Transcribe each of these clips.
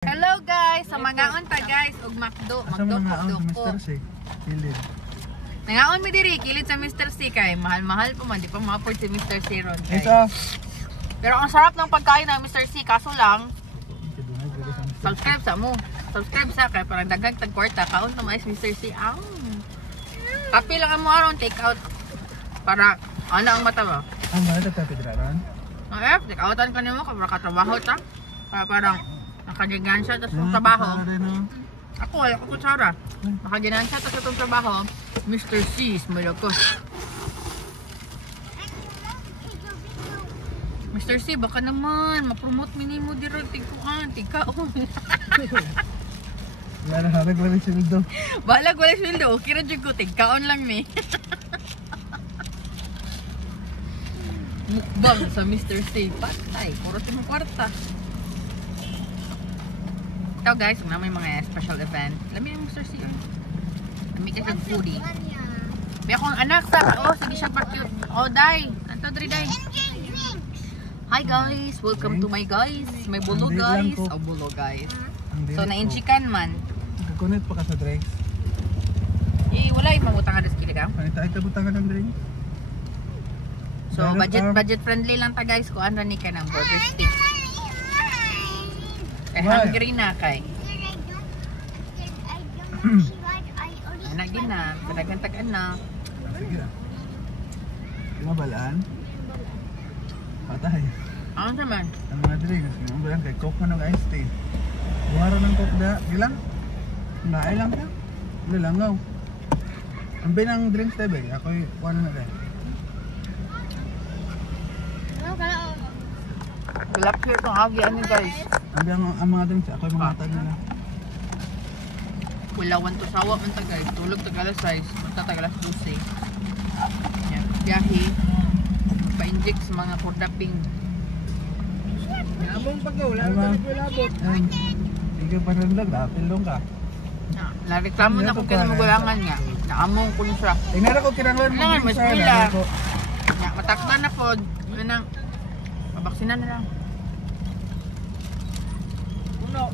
Hello guys, sa mangaon ta guys og McDo, McDo ko. Nangaon mi diri kilid sa Mr. C kay mahal-mahal pa man di pa ma-afford si Mr. C ron kay. Pero ang sarap ng pagkain ng Mr. C kaso lang subscribe sa mo. Subscribe sa kay parang daghang tag kwarta kaon ta mais Mr. C. Kapi lang mo aron take out para ano ang mata mo. Ang mga tapidraran. Take outan ka nimo para katrabaho ta. Para parang nakaginansya ta sa trabaho. Ako wala ko kutsara. Nakaginansya ta sa trabaho. Mr. C is malakos. Mr. C, baka naman ma-promote minimo diro tigkuan, tigkaon. Wala halag wala sweldo. Balag wala sweldo, okay ra jud ko tigkaon lang ni. Mukbang sa Mr. C, patay, puro timo kwarta. Ito guys, kung may mga special event, lami yung Mr. C yun. Lami kasi foodie. May akong anak sa, sige siya pa-cute. Day, anto diri day. Hi guys, welcome to my guys. May bulo guys. Bulo guys. So na-inchikan man. Nagkukunit pa ka sa drinks. Wala yung mangutangan na skili ka. Panita ay kabutangan ng drinks. So budget friendly lang ta guys. Kuan ra ni ka ng burger stick. Hungry na kay. Anak din na, kadagantag anak. Sige na. Mabalaan. Patay. Ano naman? Ang mga drinks, mabalaan kay Coke man ng iced tea. Buharo ng Coke da, ilang? Naay lang ka? Lilangaw. Ang binang drinks tayo ba? Ako'y wala na rin. Galap here itong agian ni guys. Ang mga drinks, ako'y mga tag na lang. Kulawan to sawa man ta guys. Tulog tag alas 6, mata tag alas 12. Yan, biyahe. Pa-inject sa mga kordaping. Among pagkaw, wala ko labot. Sige pa rin lang, pilong ka. Nareklamo na ko kaya magulangan nga. Naamong ko siya. Tingnan ako kinanglan mo. Kailangan, mas pila. Matakdan na po. Ano nang, mabaksinan na lang. Uno.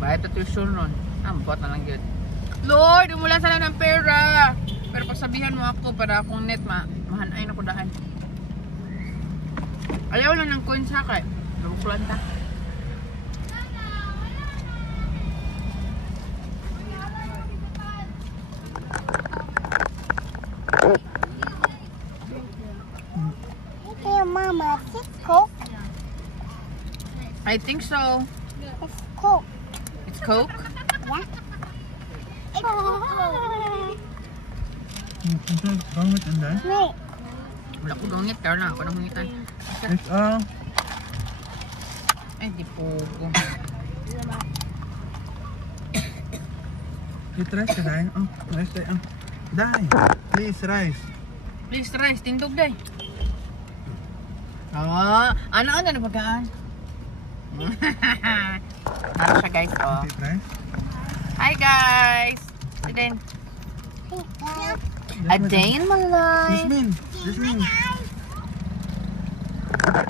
Bayad na tuition nun. Ambot na lang yun. Lord, umulan sana ng pera. Pero pagsabihan mo ako para akong net mahanay na ko daan. Ayaw lang ng coins ha kay. Nabukulan ta. Hey Mama, is this Coke? I think so. It's Coke. It's Coke? Yeah. It's Coke. Bangit ang dahil? Wait. Wala ko gawangit. Kaya lang ako nang hungitan. It's Ay, di po ko. Eat rice ka dahil? Rice dahil. Dahil, please rice. Please, rice. Tindog day. Ano na pagkaan? Ano siya guys, oh. Eat rice? Hi guys! Today, a day in my life. Jasmine.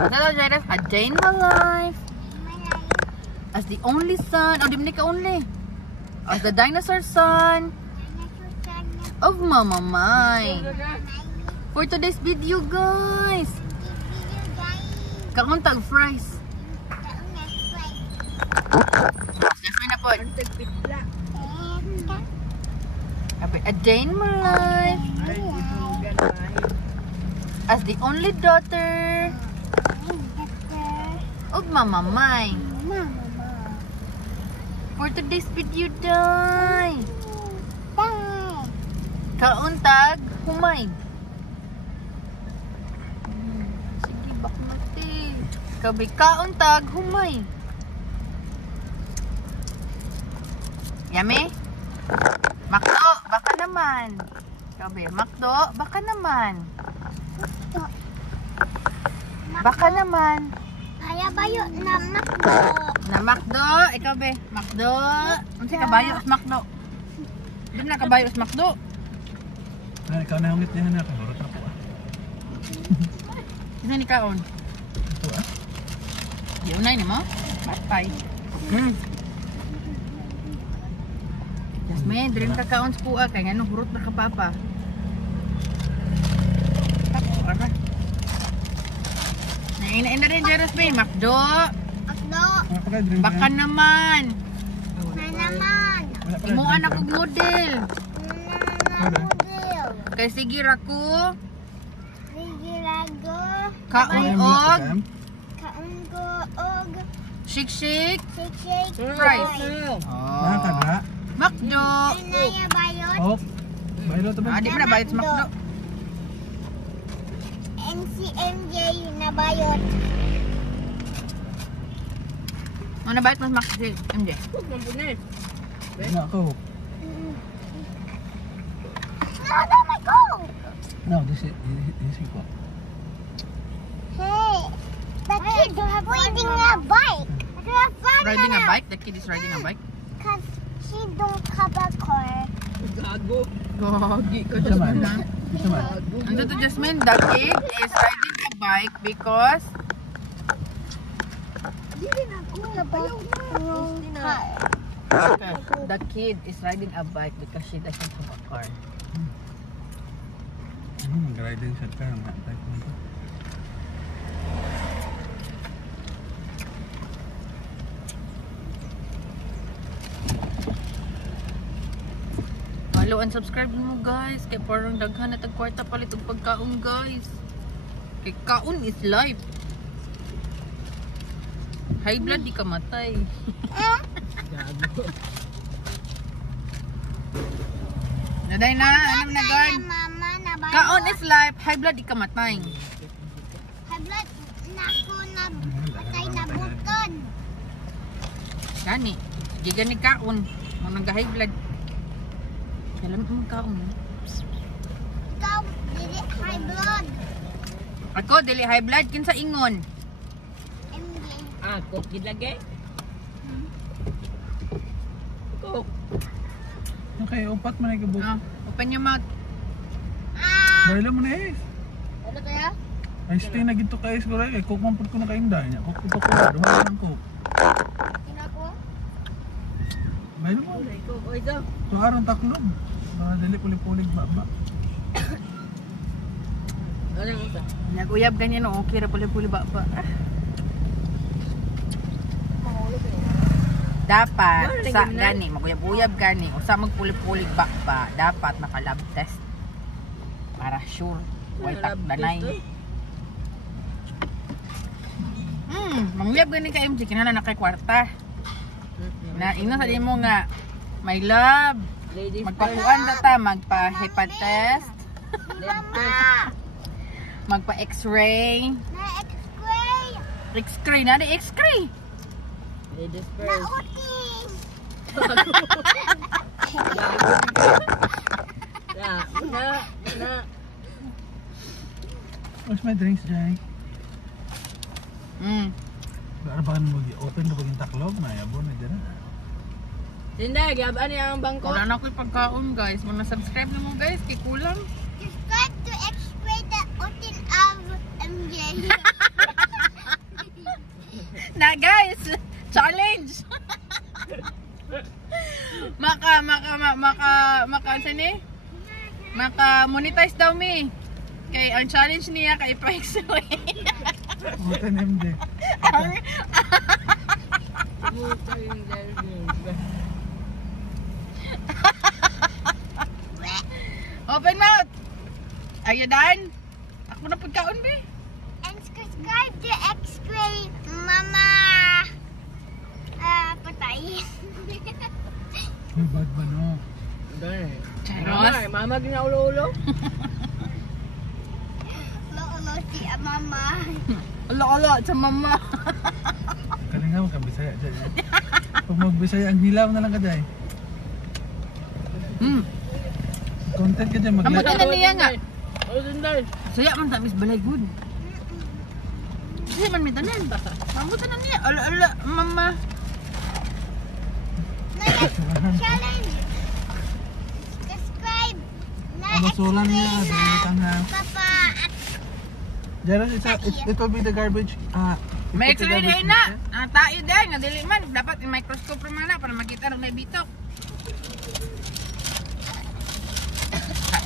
Hello, Jairus. A day in my life. As the only son. Oh, di ba ka only? As the dinosaur son of Mama Mai. For today's video, guys. Kakuntag fries. Jasmine na po. A day in my life. As the only daughter of Mama Mai. For today's video, day. Kauntag humay. Sige, bakmati. Kabi kauntag humay. Yummy? Makdo, baka naman. Kabi, Makdo, baka naman. Baka naman. Kaya bayo na Makdo. Na Makdo, ikaw be, Makdo. Ano si kabayo sa Makdo? Doon na kabayo sa Makdo. Ikaw na hungit niya na. Kaburot ako Isa ni kaon. Ito Di unay ni mo? Batay. Jasmine, drink ka kaon sa kuha. Kaya nga hurot na ka papa. Para. Naina-ina rin dyan, Jasmine. Makdo. Akdo. Ano pa drink? Baka naman. Na naman. Imuan ako model. Model. Kay sige rako. Sige lago. Kaon og. Kaon ko og. Shake. Shake. Fries. Nakakaga. Makdo. Inaya bayot. Oh. Baylo to ba? Di ba na bayot sa Makdo? NCMJ na bayot. Ano bayot mas Makdo si MJ? Ano ako? No, my go. No, this is ko. Hey, the kid riding a bike. Riding a bike? The kid is riding a bike? Cause she don't have a car. Gagi ka, Isa man. Jasmine, ha? Isa man. Ando to Jasmine, the kid is riding a bike because the kid is riding a bike because she doesn't have a car. Mag-riding sa ka. Type mo to. Follow and subscribe mo guys. Kaya parang daghan na tagkwarta palit og pagkaon guys. Kay kaon is life. High blood di ka matay. Naday na, ano na guard? Mama na bayot. Kaon is life, high blood di ka matay. Hablat na ko na patay na buton. Gani, giga ni kaon, mo nang high blood. Alam mo kaon. Ikaw, dili high blood. Ako dili high blood kinsa ingon. MJ. Cook gid lagi. Cook. Okay, upat man ay kabuk. Open your mouth. Baylo mo na eh. Ano kaya? Ay, stay na gito kayo siguro. Eh, cook man po ko na kainda niya. Cook ito ko. Duha lang cook. Kinako? Baylo mo. Oy go. So, aron taklog. Mga dali pulig-pulig baba. Ano ang isa? Nag-uyab ganyan no, okay ra puli-puli ba. Dapat sa gani maguyab-uyab gani usa magpuli-puli ba dapat naka-lab test para sure way takdanay. Mangyab gani ka MJ kinahanglan na kay kwarta. Na ino sa mo nga my love. Magpakuan na ta magpa-hepa test. Magpa X-ray. Na X-ray. X-ray na di X-ray. Ladies Na first. uting. Ya, na. What's my drinks, Jay? Ano ba mo open na paging taklog? Mayabon na dyan. Sinday, gabaan niya ang bangko. Wala na ako'y pagkaon guys. Mga subscribe na mo guys. Di kulang. Subscribe to X-ray the uting of MJ. Na guys! Challenge! Maka-monetize daw mi. Kay ang challenge niya kay pa-X-ray. Butan MJ. Open mouth! Are you done? Ako na pagkaon ba? And subscribe to X-ray, Mama. Patay. May bad ba no? Charos? Mama ginaulo-ulo. Lolo si Mama. Ala-ala sa mama. Kalinga mo kang Bisaya, Jay. Pag mag-Bisaya, ang hilaw na lang ka, Jay. Content ka dyan, Ang mag-live. na niya nga. Oh, Sinday. Saya man tamis balay good. Saya man mitanan. Ang tanan niya. Ala-ala mama. Challenge. Subscribe. Na Ang basulan niya, X-ray dalitan na na. Papa. Jaron, it will be the garbage May x-ray din na. Ang tayo din, nga dili man. Dapat yung microscope rin na para makita rin may bitok.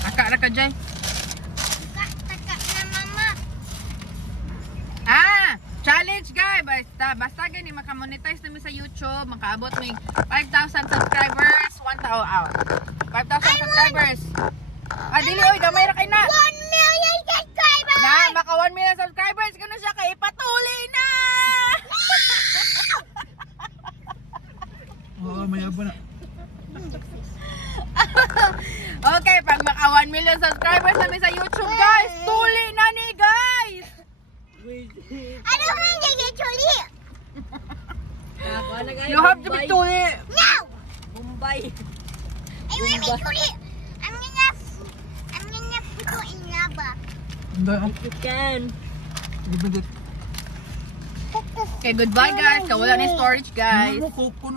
Aka ka dyan. Taka na mama. Challenge guys. Basta gani makamonetize namin sa YouTube. Makaabot ng 5,000 subscribers. 5,000 subscribers. Dili oy, gamay ra kay na. 1 million subscribers! Na, maka 1 million subscribers. Gano'n siya kay ipatuloy na. Oo, mayabon na. Okay, pag maka 1 million subscribers namin sa YouTube guys, tuli na ni guys. Ano man yung chuli? You have to be tuli. No! Mumbai. I want me chuli. I'm gonna put in lava. Hindi, oh. You can. Sige, Okay, goodbye guys. Kawala ni storage guys. Ano, kukuno.